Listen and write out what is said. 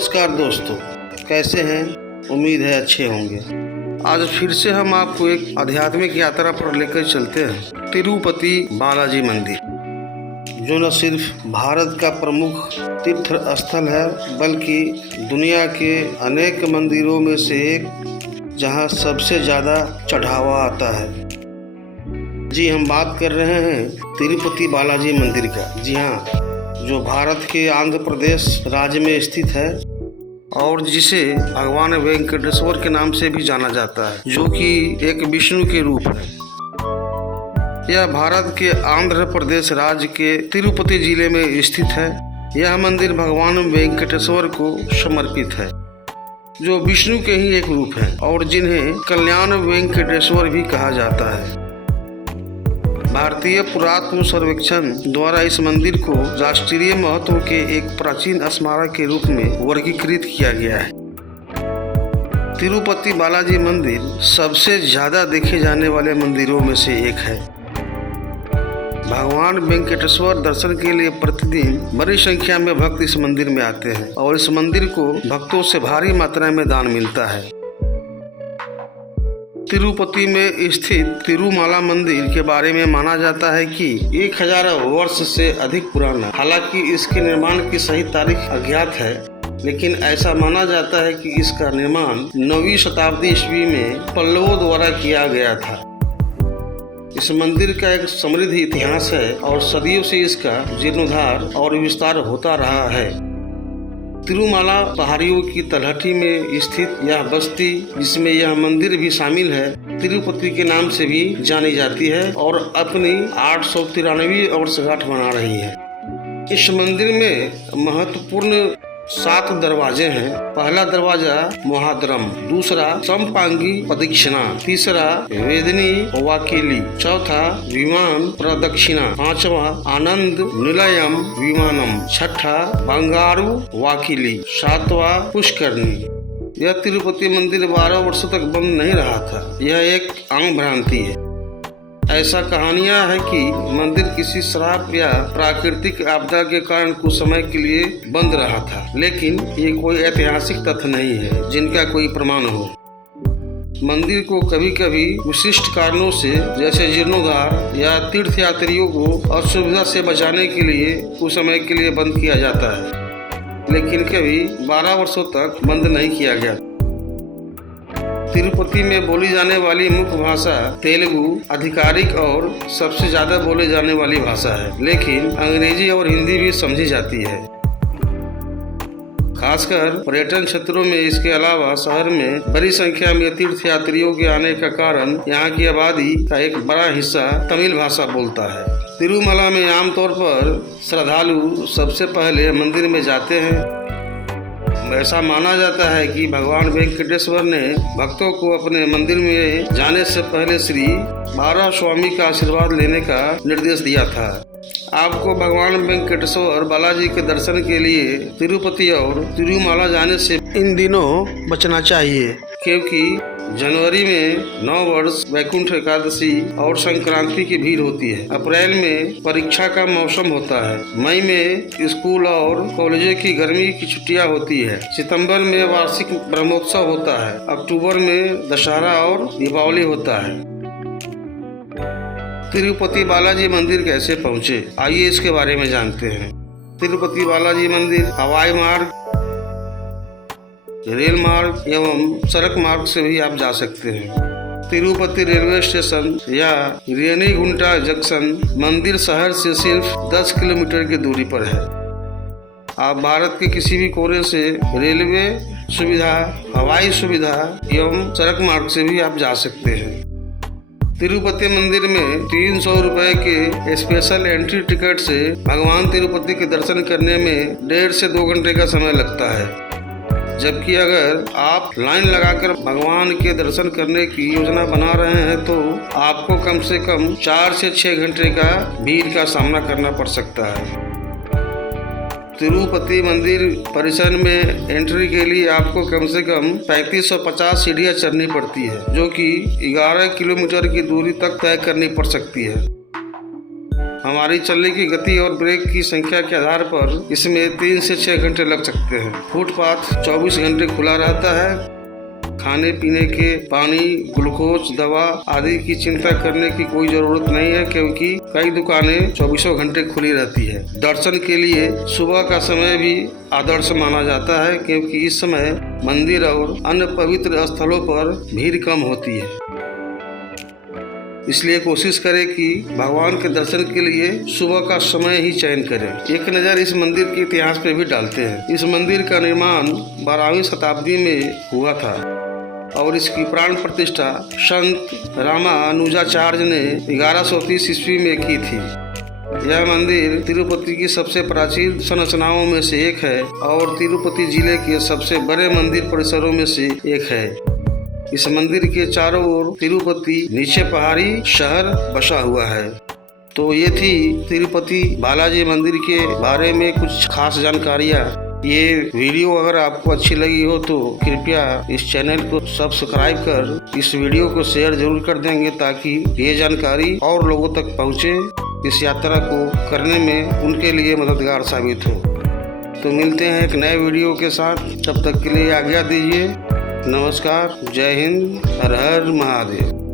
नमस्कार दोस्तों, कैसे हैं? उम्मीद है अच्छे होंगे। आज फिर से हम आपको एक आध्यात्मिक यात्रा पर लेकर चलते हैं तिरुपति बालाजी मंदिर, जो न सिर्फ भारत का प्रमुख तीर्थ स्थल है बल्कि दुनिया के अनेक मंदिरों में से एक, जहां सबसे ज़्यादा चढ़ावा आता है। जी, हम बात कर रहे हैं तिरुपति बालाजी मंदिर का। जी हाँ, जो भारत के आंध्र प्रदेश राज्य में स्थित है और जिसे भगवान वेंकटेश्वर के नाम से भी जाना जाता है, जो कि एक विष्णु के रूप है। यह भारत के आंध्र प्रदेश राज्य के तिरुपति जिले में स्थित है। यह मंदिर भगवान वेंकटेश्वर को समर्पित है, जो विष्णु के ही एक रूप है और जिन्हें कल्याण वेंकटेश्वर भी कहा जाता है। भारतीय पुरातत्व सर्वेक्षण द्वारा इस मंदिर को राष्ट्रीय महत्व के एक प्राचीन स्मारक के रूप में वर्गीकृत किया गया है। तिरुपति बालाजी मंदिर सबसे ज्यादा देखे जाने वाले मंदिरों में से एक है। भगवान वेंकटेश्वर दर्शन के लिए प्रतिदिन बड़ी संख्या में भक्त इस मंदिर में आते हैं और इस मंदिर को भक्तों से भारी मात्रा में दान मिलता है। तिरुपति में स्थित तिरुमाला मंदिर के बारे में माना जाता है कि 1000 वर्ष से अधिक पुराना। हालांकि इसके निर्माण की सही तारीख अज्ञात है, लेकिन ऐसा माना जाता है कि इसका निर्माण 9वीं शताब्दी ईस्वी में पल्लवों द्वारा किया गया था। इस मंदिर का एक समृद्ध इतिहास है और सदियों से इसका जीर्णोद्धार और विस्तार होता रहा है। तिरुमाला पहाड़ियों की तलहटी में स्थित यह बस्ती, जिसमें यह मंदिर भी शामिल है, तिरुपति के नाम से भी जानी जाती है और अपनी 893वीं वर्षगांठ मना रही है। इस मंदिर में महत्वपूर्ण 7 दरवाजे हैं। पहला दरवाजा महाद्रम, दूसरा संपांगी प्रदक्षिणा, तीसरा वेदनी वाकिली, चौथा विमान प्रदक्षिणा, पांचवा आनंद निलयम विमानम, छठा बंगारू वाकिली, सातवां पुष्करणी। यह तिरुपति मंदिर 12 वर्षों तक बंद नहीं रहा था। यह एक आम भ्रांति है। ऐसा कहानियां है कि मंदिर किसी श्राप या प्राकृतिक आपदा के कारण कुछ समय के लिए बंद रहा था, लेकिन ये कोई ऐतिहासिक तथ्य नहीं है जिनका कोई प्रमाण हो। मंदिर को कभी कभी विशिष्ट कारणों से, जैसे जीर्णोद्धार या तीर्थ यात्रियों को असुविधा से बचाने के लिए कुछ समय के लिए बंद किया जाता है, लेकिन कभी 12 वर्षों तक बंद नहीं किया गया। तिरुपति में बोली जाने वाली मुख्य भाषा तेलुगु आधिकारिक और सबसे ज्यादा बोले जाने वाली भाषा है, लेकिन अंग्रेजी और हिंदी भी समझी जाती है। खासकर पर्यटन क्षेत्रों में। इसके अलावा शहर में बड़ी संख्या में तीर्थ यात्रियों के आने का कारण यहाँ की आबादी का एक बड़ा हिस्सा तमिल भाषा बोलता है। तिरुमला में आमतौर पर श्रद्धालु सबसे पहले मंदिर में जाते हैं। ऐसा माना जाता है कि भगवान वेंकटेश्वर ने भक्तों को अपने मंदिर में जाने से पहले श्री 12 स्वामी का आशीर्वाद लेने का निर्देश दिया था। आपको भगवान वेंकटेश्वर बालाजी के दर्शन के लिए तिरुपति और तिरुमाला जाने से इन दिनों बचना चाहिए, क्योंकि जनवरी में नव वर्ष, वैकुंठ एकादशी और संक्रांति की भीड़ होती है। अप्रैल में परीक्षा का मौसम होता है। मई में स्कूल और कॉलेजों की गर्मी की छुट्टियां होती है। सितंबर में वार्षिक ब्रह्मोत्सव होता है। अक्टूबर में दशहरा और दीपावली होता है। तिरुपति बालाजी मंदिर कैसे पहुँचे, आइए इसके बारे में जानते हैं। तिरुपति बालाजी मंदिर हवाई मार्ग, रेल मार्ग एवं सड़क मार्ग से भी आप जा सकते हैं। तिरुपति रेलवे स्टेशन या रेनीगुंटा जंक्शन मंदिर शहर से सिर्फ 10 किलोमीटर की दूरी पर है। आप भारत के किसी भी कोने से रेलवे सुविधा, हवाई सुविधा एवं सड़क मार्ग से भी आप जा सकते हैं। तिरुपति मंदिर में 300 रुपए के स्पेशल एंट्री टिकट से भगवान तिरुपति के दर्शन करने में 1.5 से 2 घंटे का समय लगता है, जबकि अगर आप लाइन लगाकर भगवान के दर्शन करने की योजना बना रहे हैं तो आपको कम से कम 4 से 6 घंटे का भीड़ का सामना करना पड़ सकता है। तिरुपति मंदिर परिसर में एंट्री के लिए आपको कम से कम 3550 सीढ़ियां चढ़नी पड़ती है, जो कि 11 किलोमीटर की दूरी तक तय करनी पड़ सकती है। हमारी चलने की गति और ब्रेक की संख्या के आधार पर इसमें 3 से 6 घंटे लग सकते हैं। फुटपाथ 24 घंटे खुला रहता है। खाने पीने के पानी, ग्लूकोज, दवा आदि की चिंता करने की कोई जरूरत नहीं है, क्योंकि कई दुकानें 24 घंटे खुली रहती है। दर्शन के लिए सुबह का समय भी आदर्श माना जाता है, क्योंकि इस समय मंदिर और अन्य पवित्र स्थलों पर भीड़ कम होती है। इसलिए कोशिश करें कि भगवान के दर्शन के लिए सुबह का समय ही चयन करें। एक नज़र इस मंदिर के इतिहास पे भी डालते हैं। इस मंदिर का निर्माण 12वीं शताब्दी में हुआ था और इसकी प्राण प्रतिष्ठा संत रामानुजाचार्य ने 1130 ईस्वी में की थी। यह मंदिर तिरुपति की सबसे प्राचीन संरचनाओं में से एक है और तिरुपति जिले के सबसे बड़े मंदिर परिसरों में से एक है। इस मंदिर के चारों ओर तिरुपति नीचे पहाड़ी शहर बसा हुआ है। तो ये थी तिरुपति बालाजी मंदिर के बारे में कुछ खास जानकारियाँ। ये वीडियो अगर आपको अच्छी लगी हो तो कृपया इस चैनल को सब्सक्राइब कर इस वीडियो को शेयर जरूर कर देंगे, ताकि ये जानकारी और लोगों तक पहुँचे, इस यात्रा को करने में उनके लिए मददगार साबित हो। तो मिलते हैं एक नए वीडियो के साथ, तब तक के लिए आज्ञा दीजिए। नमस्कार, जय हिंद, हर हर महादेव।